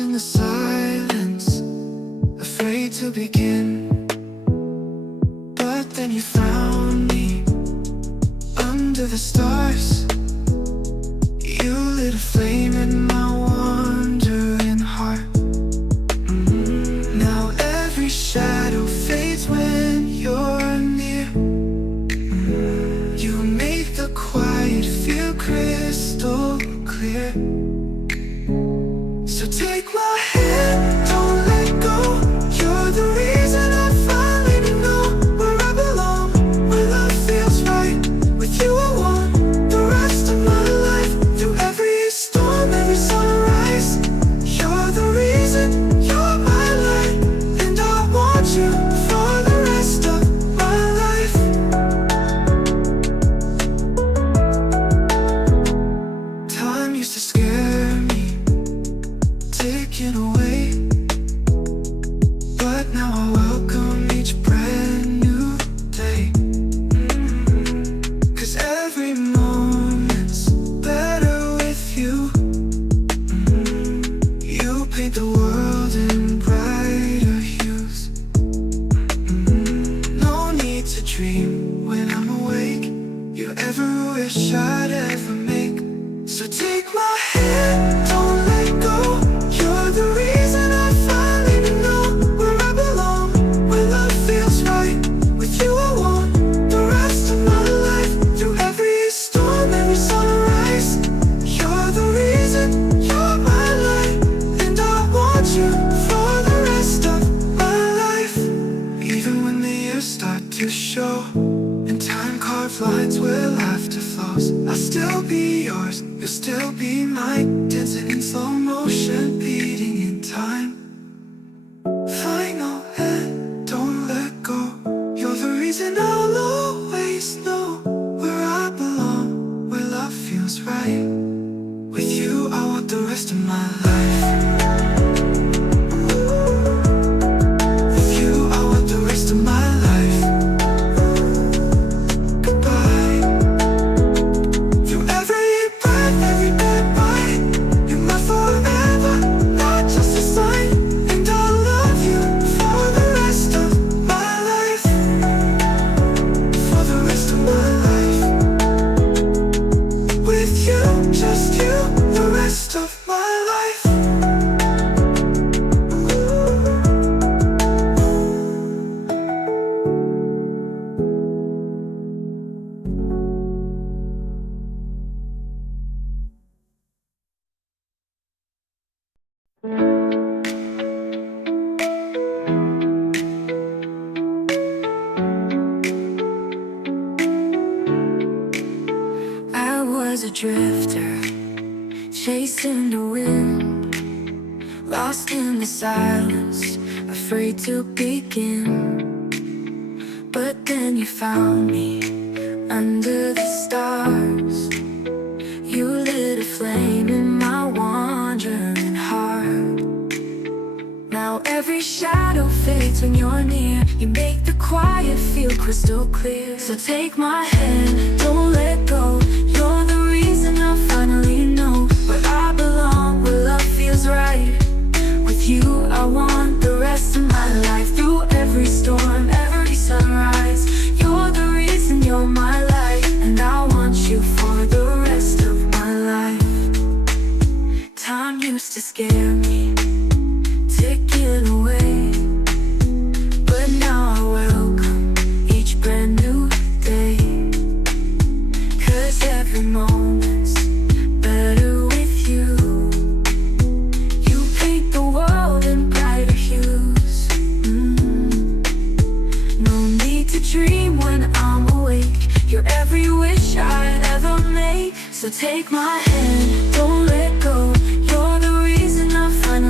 in the silence, afraid to begin. But then you found me under the stars. You lit a flame in my wandering heart. Now every shadow fades when you're near. You make the quiet feel crystal clear. So take my hand, don't let go. You're the reason I finally know where I belong, where love feels right. With you I want the rest of my life. Through every storm, every sunrise, you're the reason, you're my light. And I want you for the rest of my life. Time used to scare me, taken away, but now I welcome each brand new day. 'Cause every moment's better with you. You paint the world in brighter hues. No need to dream when I'm awake. You're every wish I'd ever make. So take my hand, don't let go. You're the reason I finally know where I belong, where love feels right. With you I want the rest of my life. Through every storm, every sunrise, you're the reason, you're my light. And I want you for the rest of my life. Even when the years start to show and time carved lines where laughter flows, I'll still be yours, you'll still be mine. Dancing in slow motion, beating in time. Final end, don't let go. You're the reason I'll always know where I belong, where love feels right. With you I want the rest of my life. With you I want the rest of my life. Goodbye. Through every breath, every goodbye, you're my forever, not just a sign. And I'll love you for the rest of my life. For the rest of my life. With you, just you, the rest of my life. I was a drifter, chasing the wind, lost in the silence, afraid to begin. But then you found me under the stars. You lit a flame in my wandering heart. Now every shadow fades when you're near. You make the quiet feel crystal clear. So take my hand, don't let go. You're the reason I finally know where I belong, where love feels right. With you I want the rest of my life. Through every storm, every sunrise, you're the reason, you're my light. And I want you for the rest of my life. Time used to scare me, ticking away, but now I welcome each brand new day. 'Cause every moment's better with you. You paint the world in brighter hues. No need to dream when I'm awake. You're every wish I'd ever make. So take my hand, don't let go. You're the reason I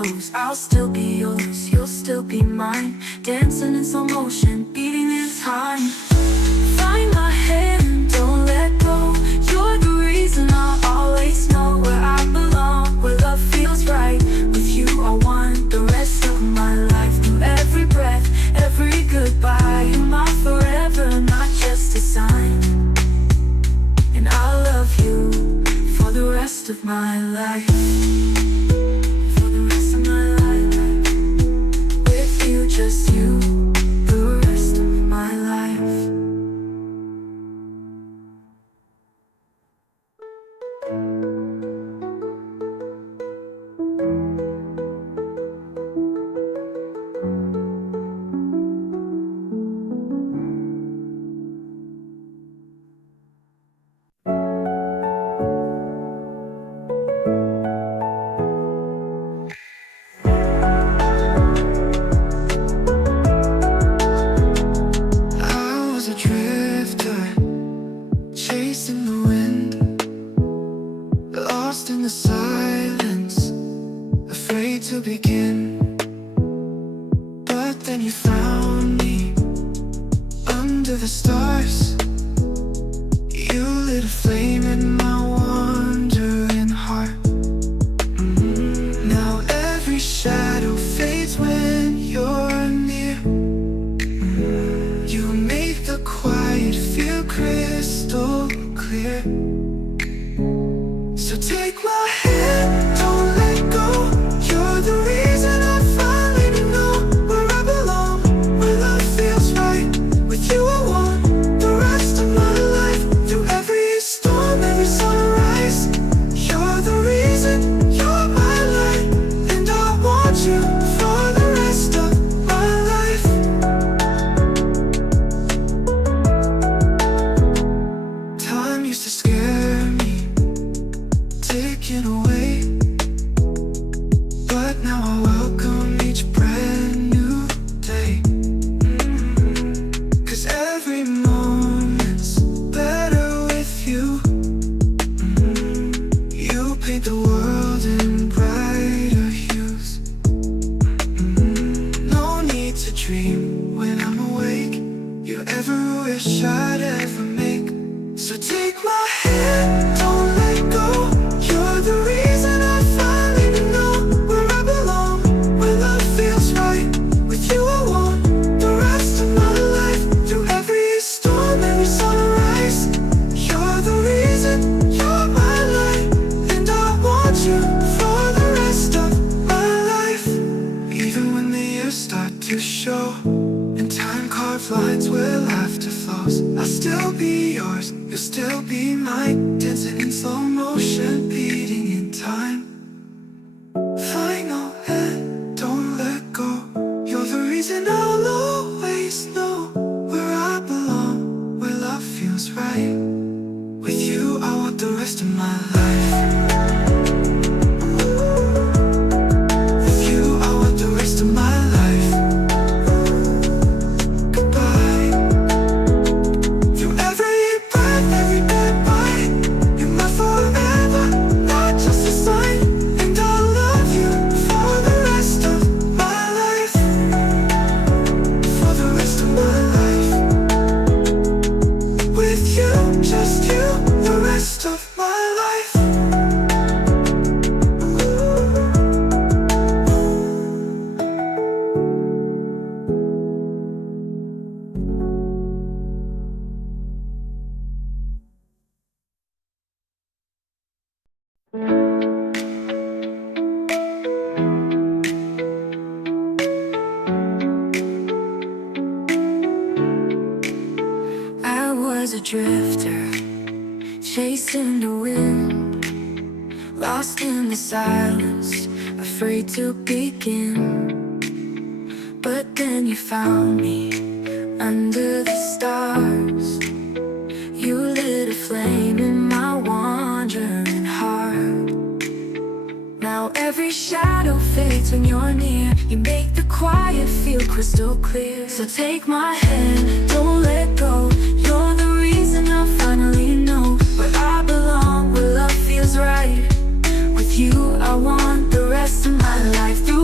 goes, I'll still be yours, you'll still be mine. Dancing in slow motion, beating in time. Find my hand, don't let go. You're the reason I'll always know where I belong, where love feels right. With you I want the rest of my life. Through every breath, every goodbye, you're my forever, not just a sign. And I'll love you for the rest of my life. For the rest of my life. With you, just you, the rest of my life. I was a drifter, chasing the wind, lost in the silence, afraid to begin. But then you found me under the stars. You lit a flame in my wandering heart. Now every shadow fades when you're near. You make the quiet feel crystal clear. So take my hand, don't let go. You're the reason I finally know where I belong, where love feels right. With you I want the rest of my life. Through every storm, every sunrise, you're the reason, you're my light. And I want you for the rest of my life. Time used to scare me, taken away, but now I welcome each brand new day. 'Cause every moment's better with you. You paint the world in brighter hues. No need to dream when I'm awake. You're every wish I'd ever make. So take my hand, don't let go. You're the reason I finally know where I belong, where love feels right. With you I want the rest of my life. Through every storm, every sunrise, you're the reason, you're my light. And I want you for the rest of my life. Even when the years start to show and time carved lines where laughter flows, I'll still be yours, you'll still be mine. Dancing in slow motion, beating in time. Final end, don't let go. You're the reason I'll always know where I belong, where love feels right. With you I want the rest of my life. With you I want the rest of my life. Goodbye. Through every breath, every goodbye, you're my forever, not just a sign. And I'll love you for the rest of my life. For the rest of my life. With you, just you, the rest of my life. I was a drifter, chasing the wind, lost in the silence, afraid to begin. But then you found me under the stars. You lit a flame in my wandering heart. Now every shadow fades when you're near. You make the quiet feel crystal clear. So take my hand, don't let go. You're the reason I finally know where I belong, where love feels right. With you I want the rest of my life. Through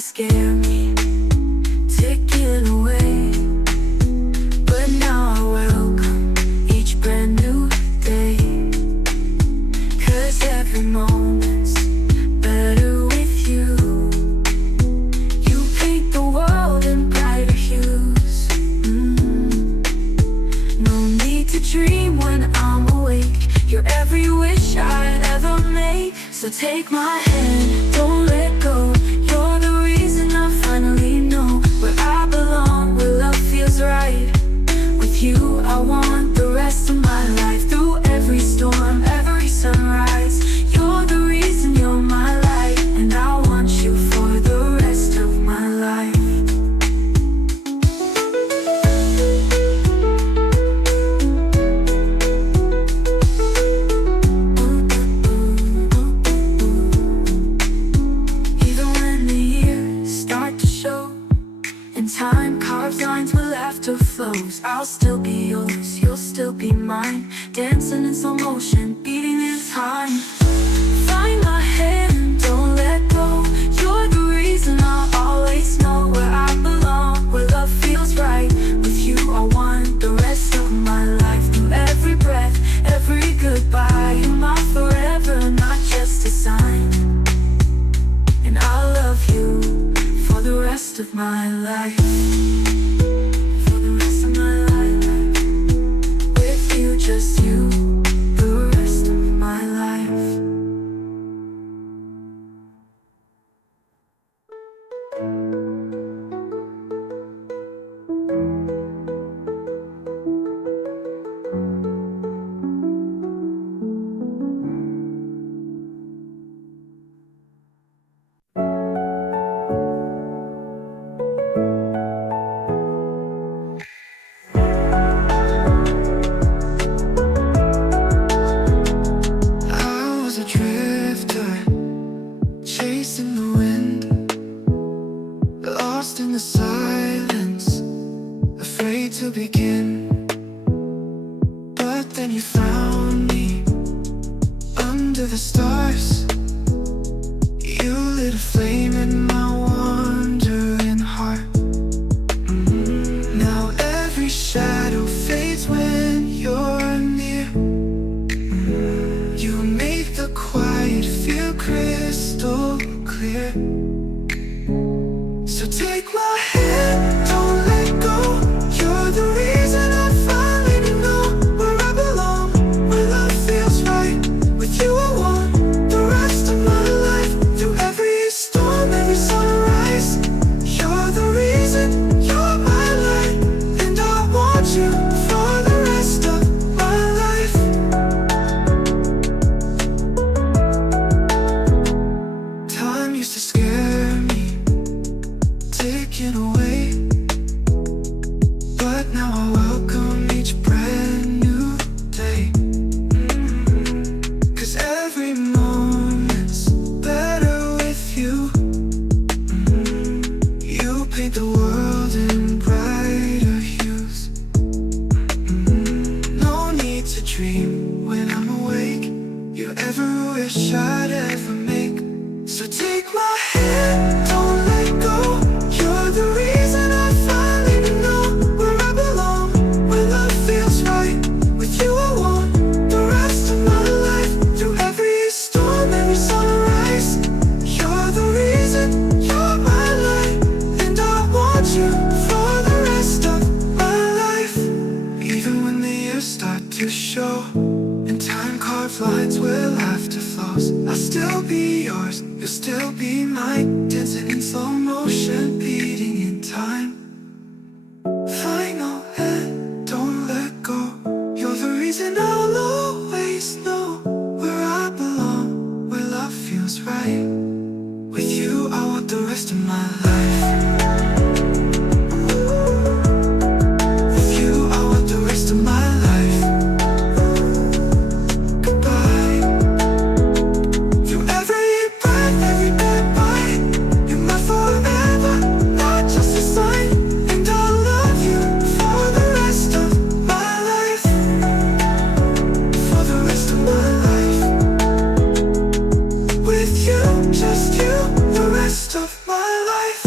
scare me, ticking away. But now I welcome each brand new day, 'cause every moment's better with you. You paint the world in brighter hues. No need to dream when I'm awake. You're every wish I'd ever make. So take my hand, don't let go. You're the reason I finally know where I belong, where love feels right. With you I want the rest of my life. Through every storm, every sunrise, you're the reason, you're my light. And I want you for the rest of my life. Time carves lines where laughter flows. I'll still be yours, you'll still be mine. Dancing in slow motion, beating in time. Find my hand, don't let go. You're the reason I'll always know where I belong, where love feels right. With you I want the rest of my life. Through every breath, every goodbye, you're my forever, not just a sign. And I'll love you for the rest of my life. For the rest of my life. With you, just you, the rest of my life. Chasing the wind, lost in the silence, afraid to begin. But then you found me under the stars. You lit a flame in my wandering heart. Now every shadow fades when you're near. You make the quiet feel crystal clear. So take my hand, don't let go. You're the reason I finally know where I belong, where love feels right. With you I want the rest of my life. Through every storm, every sunrise, you're the reason, you're my light. And I want you for the rest of my life. Time used to scare me, taken away. But now I welcome each brand new day. 'Cause every moment's better with you. You paint the world in brighter hues. No need to dream when I'm awake. You're every wish I'd ever make. So take my hand, don't let go. You're the reason I finally know where I belong, where love feels right. With you I want the rest of my life. Through every storm, every sunrise, you're the reason, you're my light. And I want you for the rest of my life. Even when the years start to show and time carves lines where laughter flows, I'll still be yours, you'll still be mine. Dancing in slow motion, beating in time. Final end, don't let go. You're the reason I'll always know where I belong, where love feels right. With you I want the rest of my life. With you I want the rest of my life. Goodbye. Through every breath, every goodbye, you're my forever, not just a sign. And I'll love you for the rest of my life. For the rest of my life. With you, just you, the rest of my life.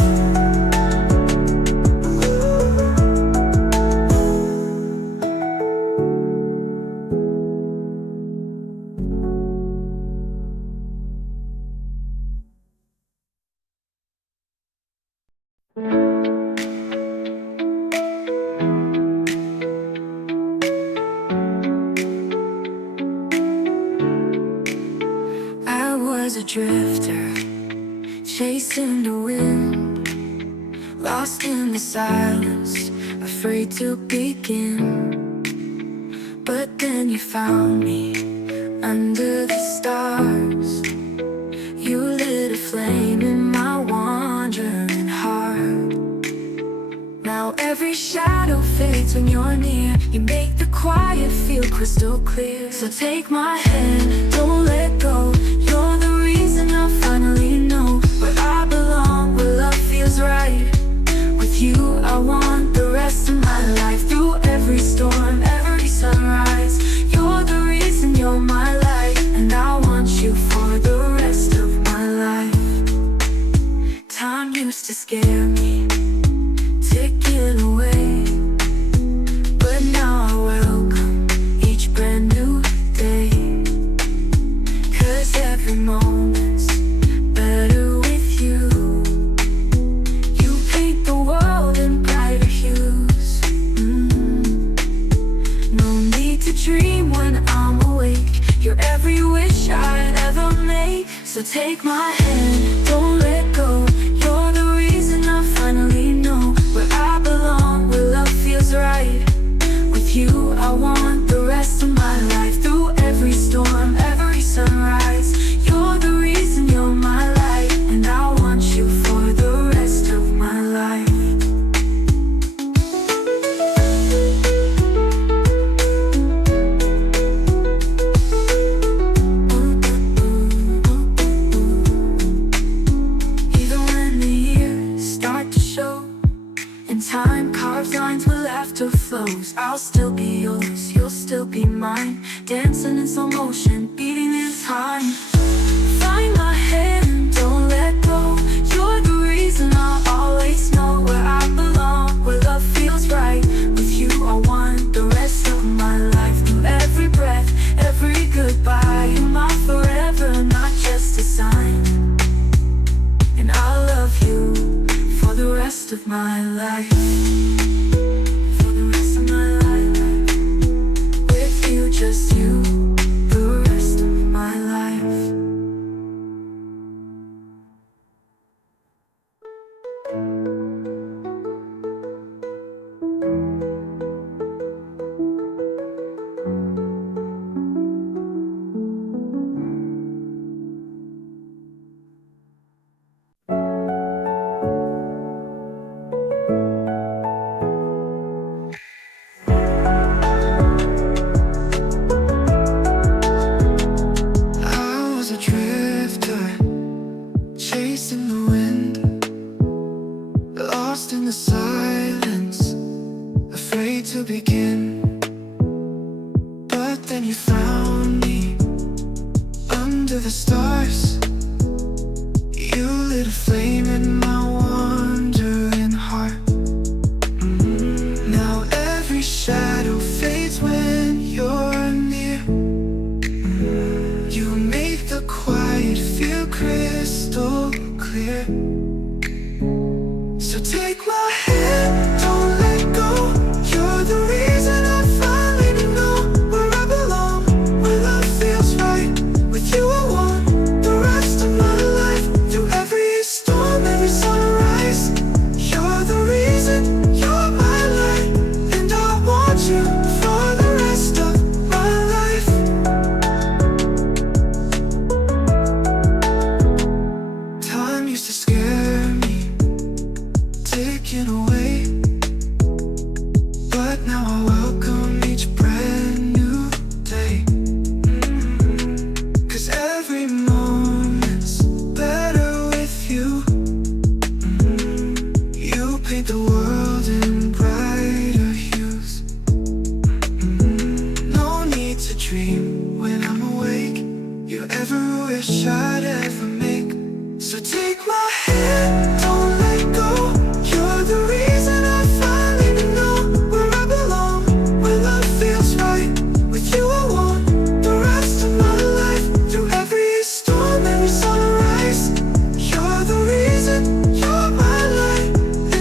I was a drifter, chasing the wind, lost in the silence, afraid to begin. But then you found me under the stars. You lit a flame in my wandering heart. Now every shadow fades when you're near. You make the quiet feel crystal clear. So take my hand, don't let go. You're the reason I finally know where I belong, where love feels right. With you I want the rest of my life. Through every storm, every sunrise, you're the reason, you're my light. And I want you for the rest of my life. Time used to scare me, ticking away, but now I welcome each brand new day. 'Cause every moment's better with you. You paint the world in brighter hues. No need to dream when I'm awake. You're every wish I'd ever make. So take my hand, don't let go. You're the reason I finally know where I belong, where love feels right. With you I want the rest of my life. Through every storm, every sunrise, you're the reason, you're my light. And I want you for the rest of my life. Even when the years start to show and time carves lines where laughter flows, I'll still be yours, you'll still be mine. Dancing in slow motion, beating in time. Find my hand, don't let go. You're the reason I'll always know where I belong, where love feels right. With you I want the rest of my life. Through every breath, every goodbye, you're my forever, not just a sign. And I'll love you for the rest of my life. For the rest of my life. With you, just you, the rest of my life. I was a drifter, chasing the wind, lost in the silence, afraid to begin. But then you found me under the stars. You lit a flame in my wandering heart. Now every shadow fades when you're near. You make the quiet feel crystal clear. So take my hand, don't let go. You're the reason I finally know where I belong, where love feels right. With you I want the rest of my life. Through every storm, every sunrise, you're the reason, you're my light. And I want you for the rest of my life. Time used to scare me, ticking away, but now I welcome each brand new day. 'Cause every moment's better with you. You paint the world in brighter hues. No need to dream when I'm awake. You're every wish I'd ever make. So take my hand, don't let go. You're the reason I finally know where I belong, where love feels right. With you I want the rest of my life. Through every storm, every sunrise, you're the reason, you're my light.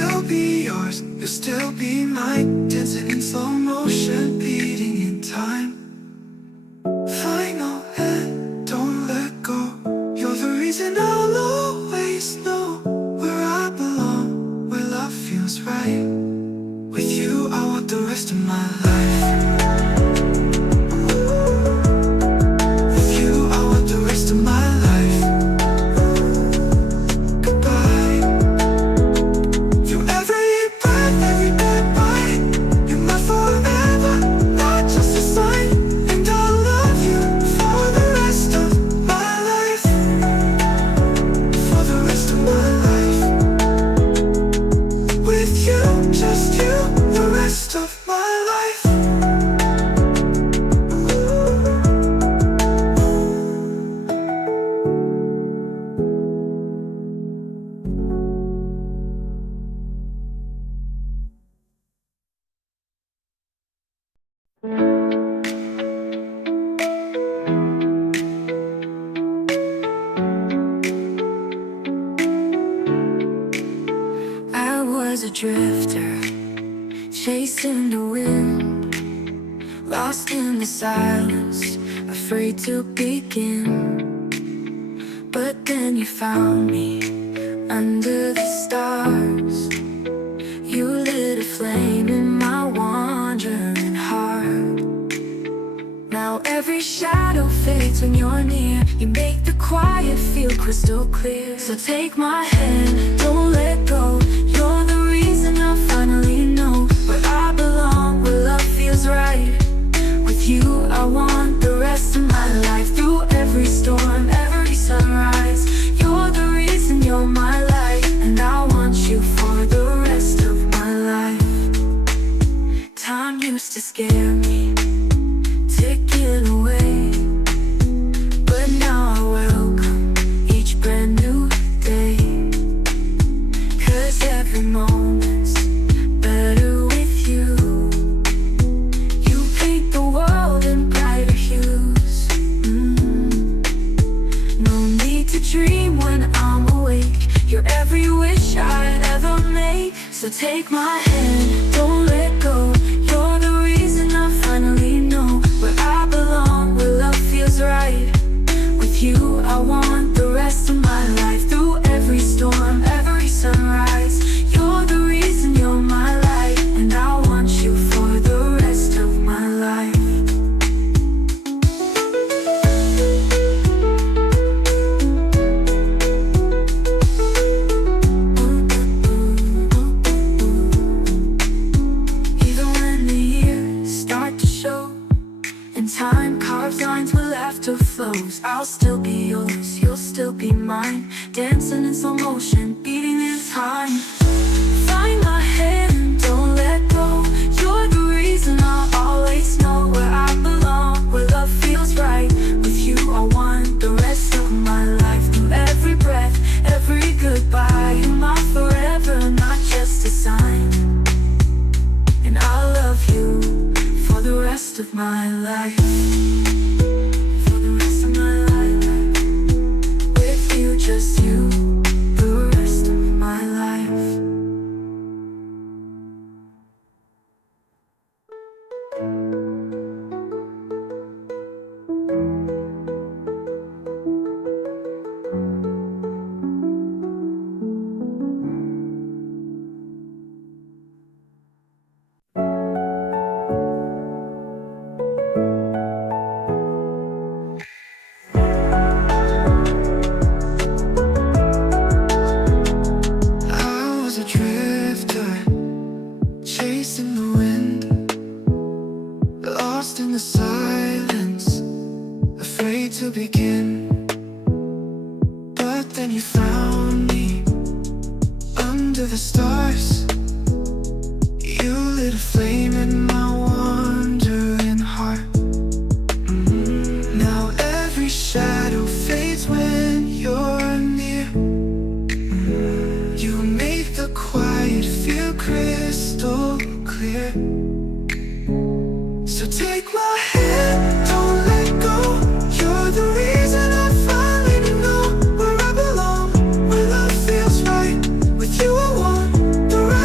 still be yours, you'll still be mine. Dancing in slow motion, beating in time. Final end, don't let go. You're the reason I'll always know where I belong, where love feels right. With you, I want the rest of my life. With you, I want the rest of my life. Goodbye. Through every breath, every bad bite, you're my forever, not just a sign. And I'll love you for the rest of my life. For the rest of my life. With you, just you, the rest of my life. I was a drifter, chasing the wind, lost in the silence, afraid to begin. But then you found me under the stars. You lit a flame in my wandering heart. Now every shadow fades when you're near. You make the quiet feel crystal clear. So take my hand, don't let go. You're the reason I finally know where I belong, where love feels right. With you, I want the rest of my life. Through every storm, every sunrise, you're the reason, you're my light. And I want you for the rest of my life. Time used to scare me, ticking away, but now I welcome each brand new day. 'Cause every moment's better with you. You paint the world in brighter hues. No need to dream when I'm awake. You're every wish I'd ever make. So take my hand, don't let go. You're the reason I finally know where I belong, where love feels right. With you, I want the rest of my life. Through every storm, every sunrise, you're the reason, you're my light. And I want you for the rest of my life. Even when the years start to show and time carves lines where laughter flows, I'll still be yours, you'll still be mine. Dancing in slow motion, beating in time. Find my hand, don't let go. You're the reason I'll always know where I belong, where love feels right. With you, I want the rest of my life. Through every breath, every goodbye, you're my forever, not just a sign. And I'll love you for the rest of my life. For the rest of my life. With you, just you, the rest of my life. I was a drifter, chasing the wind, lost in the silence, afraid to begin. But then you found me under the stars. You lit a flame in my wandering heart. Now every shadow fades when you're near. You make the quiet feel crystal clear. So take my hand, don't let go. You're the reason I finally know where I belong, where love feels right. With you I want the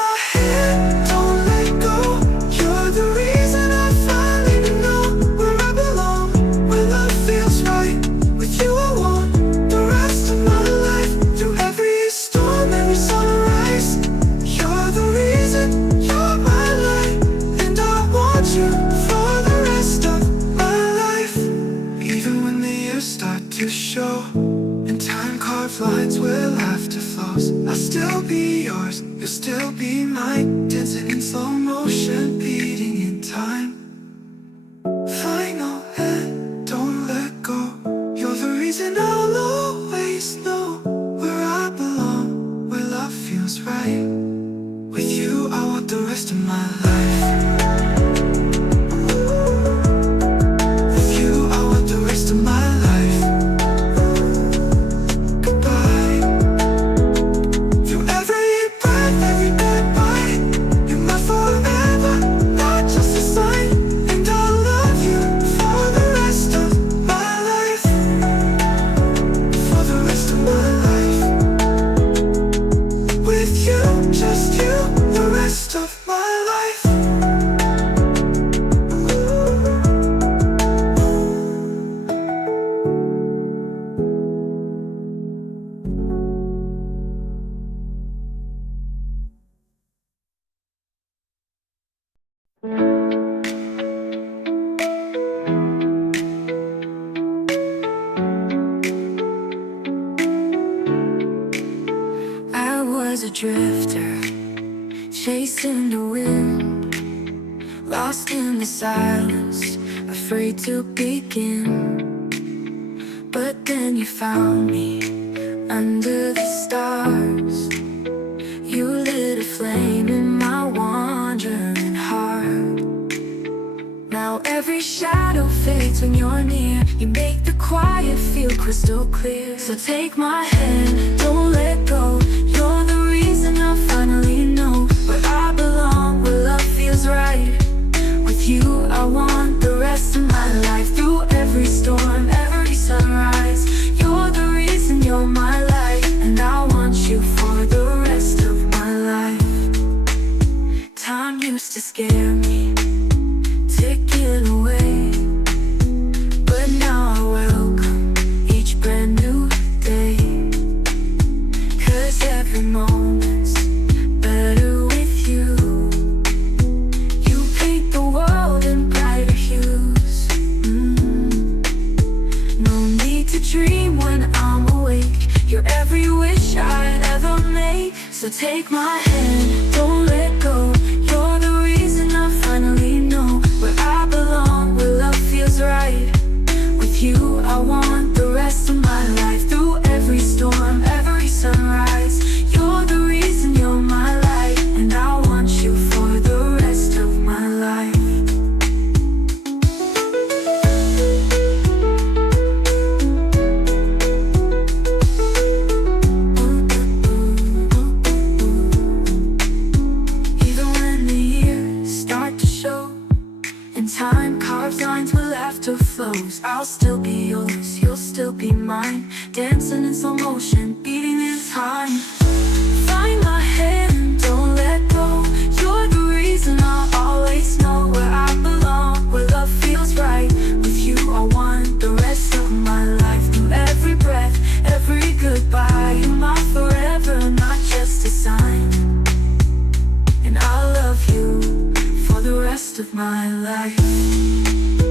my hand, don't let go. You're the reason I finally know where I belong, where love feels right. With you I want the rest of my life. Through every storm, every sunrise, you're the reason, you're my light. And I want you for the rest of my life. Even when the years start to show and time carves lines where laughter flows, I'll still be yours, you'll still be mine. Dancing in slow motion, beating in time. Final end, don't let go. You're the reason I'll always know where I belong, where love feels right. With you I want the rest of my life. With you I want the rest of my life. Goodbye. Through every breath, every bad bite, you're my forever, not just a sign. And I'll love you for the rest of my life. For the rest of my life. With you, just you, the rest of my life. I was a drifter, chasing the wind, lost in the silence, afraid to begin. But then you found me under the stars. You lit a flame in my wandering heart. Now every shadow fades when you're near. You make the quiet feel crystal clear. So take my hand, don't let go. You're the reason I finally know where I belong, where love feels right. With you I want the rest of my life. Through every storm, every sunrise, you're the reason, you're my light. And I want you for the rest of my life. Time used to scare me, ticking away, but now I welcome each brand new day. 'Cause every moment's better with you. You paint the world in brighter hues. No need to dream when I'm awake. You're every wish I'd ever make. So take my hand, don't let go. You're the reason I finally know where I belong, where love feels right. With you I want the rest of my life. Through every storm, every sunrise, you're the reason, you're my light. And I want you for the rest of my life. Even when the years start to show and time carves lines where laughter flows, I'll still be yours, you'll still be mine. Dancing in slow motion, beating in time. Find my hand, don't let go. You're the reason I'll always know where I belong, where love feels right. With you I want the rest of my life. Through every breath, every goodbye, you're my forever, not just a sign. And I'll love you for the rest of my life.